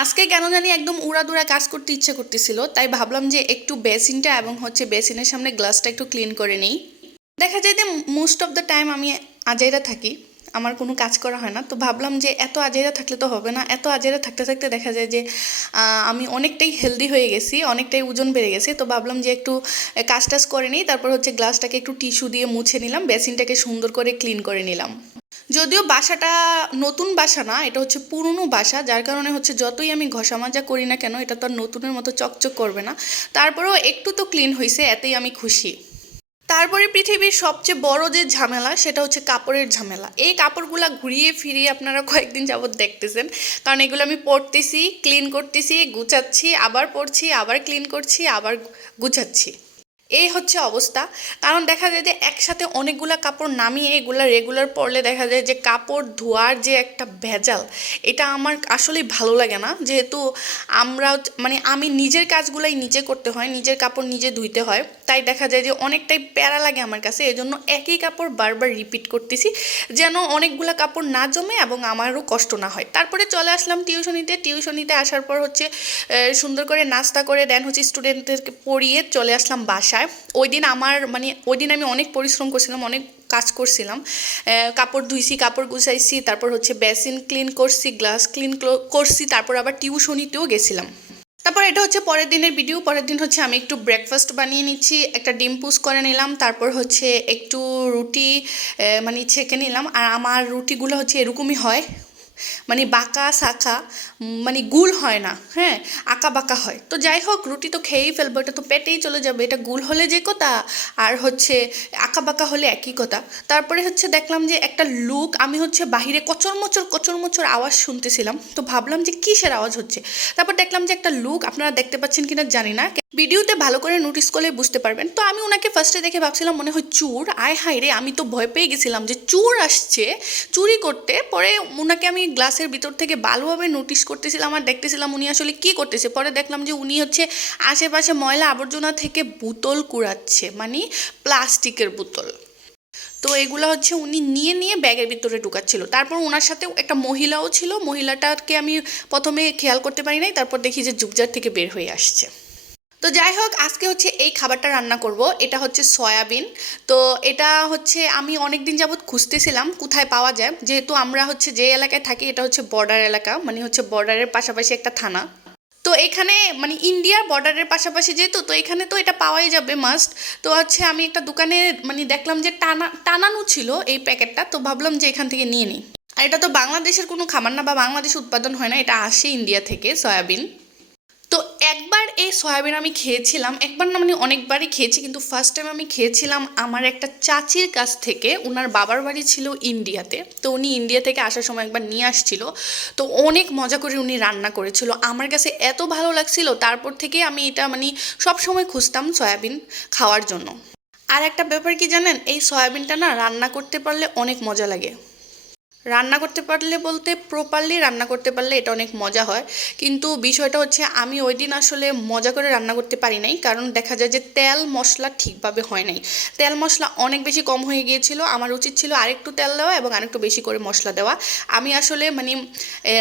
আজকে কেন জানি একদম উড়াদুরা কাজ করতে ইচ্ছে করতেছিল, তাই ভাবলাম যে একটু বেসিনটা এবং বেসিনের সামনে গ্লাসটা একটু ক্লিন করে নিই। দেখা যায় যে মোস্ট অফ দ্য টাইম আমি আজাইরা থাকি, আমার কোনো কাজ করা হয় না। তো ভাবলাম যে এত আজাইরা থাকলে তো হবে না, এত আজাইরা থাকতে থাকতে দেখা যায় যে আমি অনেকটাই হেলদি হয়ে গেছি, অনেকটাই ওজন বেড়ে গেছে। তো ভাবলাম যে একটু কাজ টাজ করে নিই, তারপর গ্লাসটাকে একটু টিস্যু দিয়ে মুছে নিলাম, বেসিনটাকে সুন্দর করে ক্লিন করে নিলাম। যদিও বাসাটা নতুন বাসা না, এটা পুরনো বাসা, যার কারণে যতই আমি ঘষা মাজা করি না কেন এটা তো আর নতুনের মতো চকচক করবে না। তারপরেও একটু তো ক্লিন হয়েছে, এতেই আমি খুশি। তারপরে পৃথিবীর সবচেয়ে বড় যে ঝামেলা সেটা কাপড়ের ঝামেলা। এই কাপড়গুলা ঘুরিয়ে ফিরিয়ে আপনারা কয়েকদিন যাবত দেখতেছেন, কারণ এগুলো আমি পরতেছি, ক্লিন করতেছি, গুছাচ্ছি, আবার পরছি, আবার ক্লিন করছি, আবার গুছাচ্ছি। এই অবস্থা। কারণ দেখা যায় যে একসাথে অনেকগুলা কাপড় নামিয়ে এগুলা রেগুলার পরলে দেখা যায় যে কাপড় ধোয়ার যে একটা ভেজাল, এটা আমার আসলেই ভালো লাগে না। যেহেতু আমরা আমি নিজের কাজগুলাই নিজে করতে হয়, নিজের কাপড় নিজে ধুইতে হয়, তাই দেখা যায় যে অনেকটাই প্যারা লাগে আমার কাছে। এজন্য একই কাপড় বারবার রিপিট করতেছি, যেন অনেকগুলা কাপড় না জমে এবং আমারও কষ্ট না হয়। তারপরে চলে আসলাম টিউশনিতে আসার পর সুন্দর করে নাস্তা করে দেন স্টুডেন্টদেরকে পড়িয়ে চলে আসলাম বাসায়। ওই দিন আমি অনেক পরিশ্রম করছিলাম, অনেক কাজ করছিলাম। কাপড় ধুইছি, কাপড় গুছাইছি, তারপর বেসিন ক্লিন করছি, গ্লাস ক্লিন করছি, তারপর আবার টিউশনিতেও গেছিলাম। তারপর এটা পরের দিনের ভিডিও। পরের দিন আমি একটু ব্রেকফাস্ট বানিয়ে নিচ্ছি, একটা ডিম পুস করে নিলাম, তারপর একটু রুটি ছেঁকে নিলাম। আর আমার রুটিগুলো এরকমই হয়, বাঁকা শাখা, গুল হয় না, হ্যাঁ, আঁকা বাঁকা হয়। তো যাই হোক, রুটি তো খেয়েই ফেলবো, এটা তো পেটেই চলে যাবে, এটা গুল হলে যে কথা আর আঁকা বাঁকা হলে একই কথা। তারপরে দেখলাম যে একটা লুক, আমি বাহিরে কচর মোচর আওয়াজ শুনতেছিলাম, তো ভাবলাম যে কিসের আওয়াজ হচ্ছে। তারপর দেখলাম যে একটা লুক, আপনারা দেখতে পাচ্ছেন কিনা জানি না, ভিডিওতে ভালো করে নোটিস করলে বুঝতে পারবেন। তো আমি ওনাকে ফার্স্টে দেখে ভাবছিলাম মনে হয় চোর, আয় হায় রে, আমি তো ভয় পেয়ে গেছিলাম যে চোর আসছে চুরি করতে। পরে ওনাকে আমি গ্লাসের ভিতর থেকে ভালোভাবে নোটিস করতেছিলাম আর দেখতেছিলাম উনি আসলে কি করতেছে। পরে দেখলাম যে উনি আশেপাশে ময়লা আবর্জনা থেকে বোতল কুড়াচ্ছে, প্লাস্টিকের বোতল। তো এগুলো উনি নিয়ে নিয়ে ব্যাগের ভিতরে ঢুকাচ্ছিল। তারপর ওনার সাথে একটা মহিলাও ছিল, মহিলাটাকে আমি প্রথমে খেয়াল করতে পারি নাই, তারপর দেখি যে জুবজার থেকে বের হয়ে আসছে। তো যাই হোক, আজকে এই খাবারটা রান্না করব। এটা সয়াবিন। তো এটা আমি অনেক দিন যাবত খুঁজতেছিলাম কোথায় পাওয়া যায়, যেহেতু আমরা যে এলাকায় থাকি এটা বর্ডার এলাকা, বর্ডারের পাশাপাশি একটা থানা। তো এখানে ইন্ডিয়ার বর্ডারের পাশাপাশি যেহেতু, তো এখানে তো এটা পাওয়াই যাবে মাস্ট। তো আমি একটা দোকানে দেখলাম যে টানানো ছিল এই প্যাকেটটা, তো ভাবলাম যে এখান থেকে নিয়ে নিই। আর এটা তো বাংলাদেশের কোনো খাবার না, বা বাংলাদেশে উৎপাদন হয় না, এটা আসে ইন্ডিয়া থেকে, সয়াবিন। তো একবার এই সয়াবিন আমি খেয়েছিলাম, একবার না অনেকবারই খেয়েছি, কিন্তু ফার্স্ট টাইম আমি খেয়েছিলাম আমার একটা চাচির কাছ থেকে। ওনার বাবার বাড়ি ছিল ইন্ডিয়াতে, তো উনি ইন্ডিয়া থেকে আসার সময় একবার নিয়ে আসছিল। তো অনেক মজা করে উনি রান্না করেছিল, আমার কাছে এত ভালো লাগছিল। তারপর থেকে আমি এটা সব সময় খুঁজতাম সয়াবিন খাওয়ার জন্য। আর একটা ব্যাপার কি জানেন, এই সয়াবিনটা না রান্না করতে পারলে অনেক মজা লাগে। রান্না করতে পারলে বলতে প্রপারলি রান্না করতে পারলে এটা অনেক মজা হয়। কিন্তু বিষয়টা আমি ওই দিন আসলে মজা করে রান্না করতে পারি নাই, কারণ দেখা যায় যে তেল মশলা ঠিকভাবে হয় নাই, তেল মশলা অনেক বেশি কম হয়ে গিয়েছিল। আমার উচিত ছিল আরেকটু তেল দেওয়া এবং আরেকটু বেশি করে মশলা দেওয়া। আমি আসলে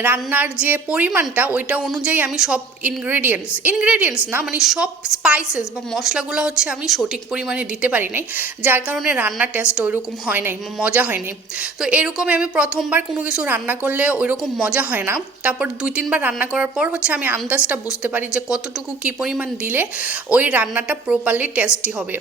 রান্নার যে পরিমাণটা ওইটা অনুযায়ী আমি সব ইনগ্রেডিয়েন্টস না, সব স্পাইসেস বা মশলাগুলো আমি সঠিক পরিমাণে দিতে পারি নাই, যার কারণে রান্নার টেস্ট ওইরকম হয় নাই, মজা হয় নাই। তো এরকমই আমি প্রথমবার কোনো কিছু রান্না করলে ওইরকম মজা হয় না। তারপর 2-3 বার রান্না করার পর আমি আন্দাজটা বুঝতে পারি যে কতটুকু কী পরিমাণ দিলে ওই রান্নাটা প্রপারলি টেস্টি হবে।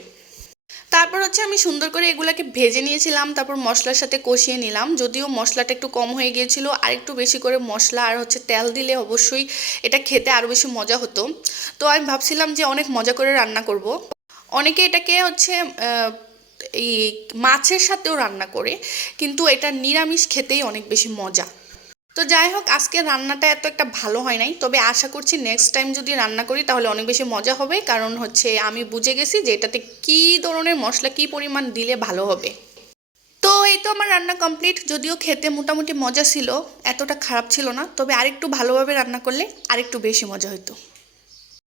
তারপর আমি সুন্দর করে এগুলাকে ভেজে নিয়েছিলাম, তারপর মশলার সাথে কষিয়ে নিলাম। যদিও মশলাটা একটু কম হয়ে গিয়েছিল, আর একটু বেশি করে মশলা আর তেল দিলে অবশ্যই এটা খেতে আরও বেশি মজা হতো। তো আমি ভাবছিলাম যে অনেক মজা করে রান্না করব। অনেকে এটাকে এই মাছের সাথেও রান্না করে, কিন্তু এটা নিরামিষ খেতেই অনেক বেশি মজা। তো যাই হোক, আজকে রান্নাটা এত একটা ভালো হয় নাই, তবে আশা করছি নেক্সট টাইম যদি রান্না করি তাহলে অনেক বেশি মজা হবে, কারণ আমি বুঝে গেছি যে এটাতে কী ধরনের মশলা কী পরিমাণ দিলে ভালো হবে। তো এই তো আমার রান্না কমপ্লিট। যদিও খেতে মোটামুটি মজা ছিল, এতটা খারাপ ছিল না, তবে আরেকটু ভালোভাবে রান্না করলে আরেকটু বেশি মজা হতো।